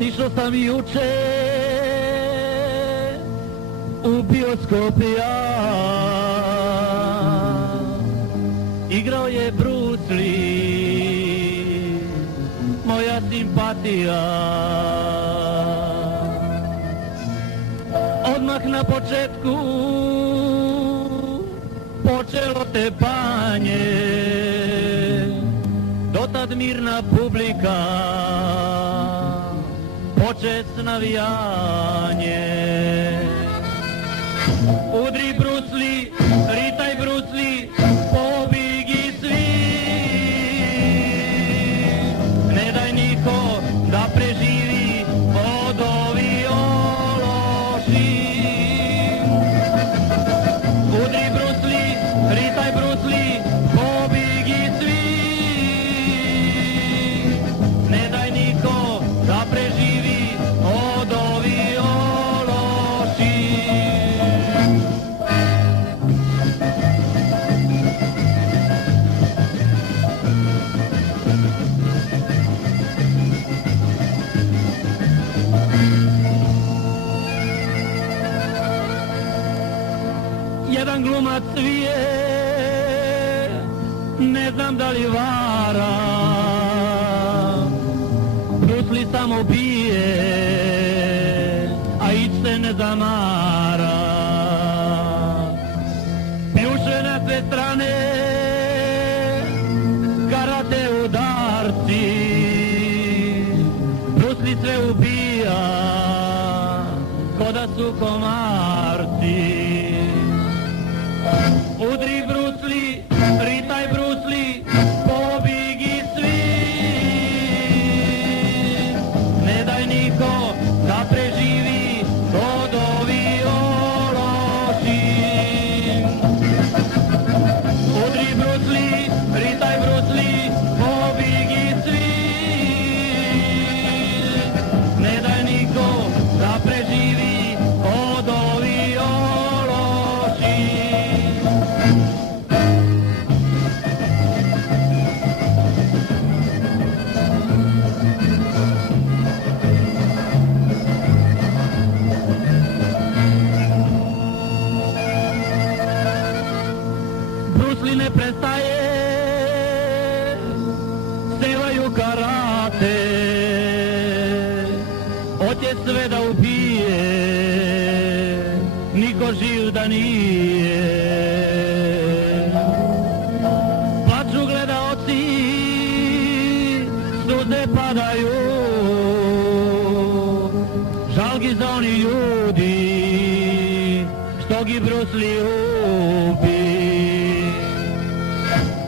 Otišao sam juče u bioskop ja. Igrao je Bruce Lee, moja simpatija. Odmah na početku počelo tepanje, dotad mirna publika, počet navijanje. Udri Bruce Lee, ritaj Bruce Lee, pobigi svi. Ne daj niko da preživi od ovi ološi. Udri Bruce Lee, ritaj Bruce Lee, pobigi svi. Ne daj niko da preživi od ovi ološi. Jedan glumac svije, ne znam da li vara, Bruce Lee samo bije, a ić se ne zamara. Pljuše na sve strane, karate udarci, Bruce Lee sve ubija, ko da su komarci. Udri Bruce Lee, ritaj Bruce Lee, pobigi svi. Ne daj niko da preživi od ovi ološi. Udri Bruce Lee, ritaj Bruce Lee, pobigi svi. Ne daj niko da preživi od ovi ološi. Bruce Lee ne prestaje, sevaju karate, hoće sve da ubije, niko živ da nije. Plaču gledaoci, suze padaju, žalgi za oni ljudi, što gi Bruce Lee ubi.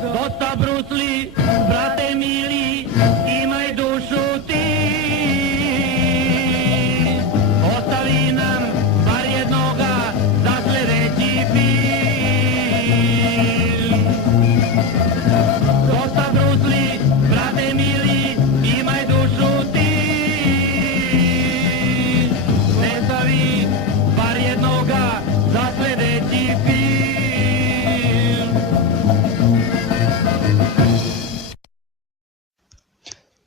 Dosta Bruce Lee, brate mili, imaj dušu ti. Ostavi nam bar jednoga za sledeći film. Dosta Bruce Lee, brate mili, imaj dušu ti. Ne stavi bar jednoga za sledeći film.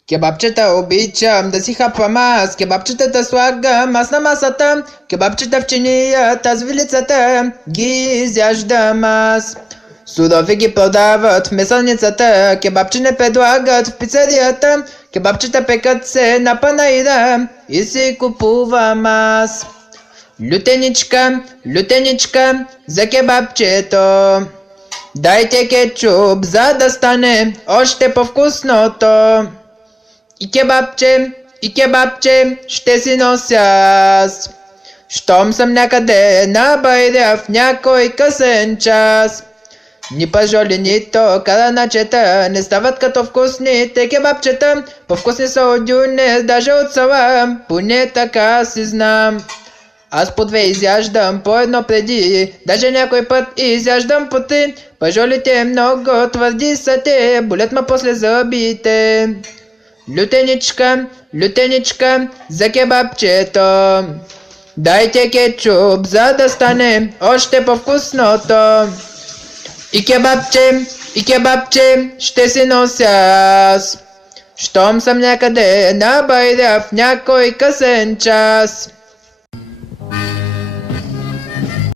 Kebapчета обичам да си хапвам аз, кебапчетата слагам аз на масата, кебапчета в чинията с вилицата ги изяждам аз. Судови ги продават в месалницата, кебапче не предлагат в пицарията, кебапчета пекат се на панаира и си купувам аз. Лютеничка, лютеничка за кебапчето, дайте кетчуп, за да стане още по-вкусното. И кебапче ще си нося аз, щом съм някъде на байря в някой късен час. Ни пажоли, нито караначета не стават като вкусните кебапчета. По-вкусни са от дюне, даже от сала, поне така си знам. Аз по две изяждам, по едно преди, даже някой път изяждам по три. Пажолите много твърди са те, болят ма после зъбите. Лютеничка, лютеничка за кебапчето, дайте кетчуп, за да стане още по-вкусното. И кебапче ще си нося аз, Что со мне кадена, байрев някой късен час.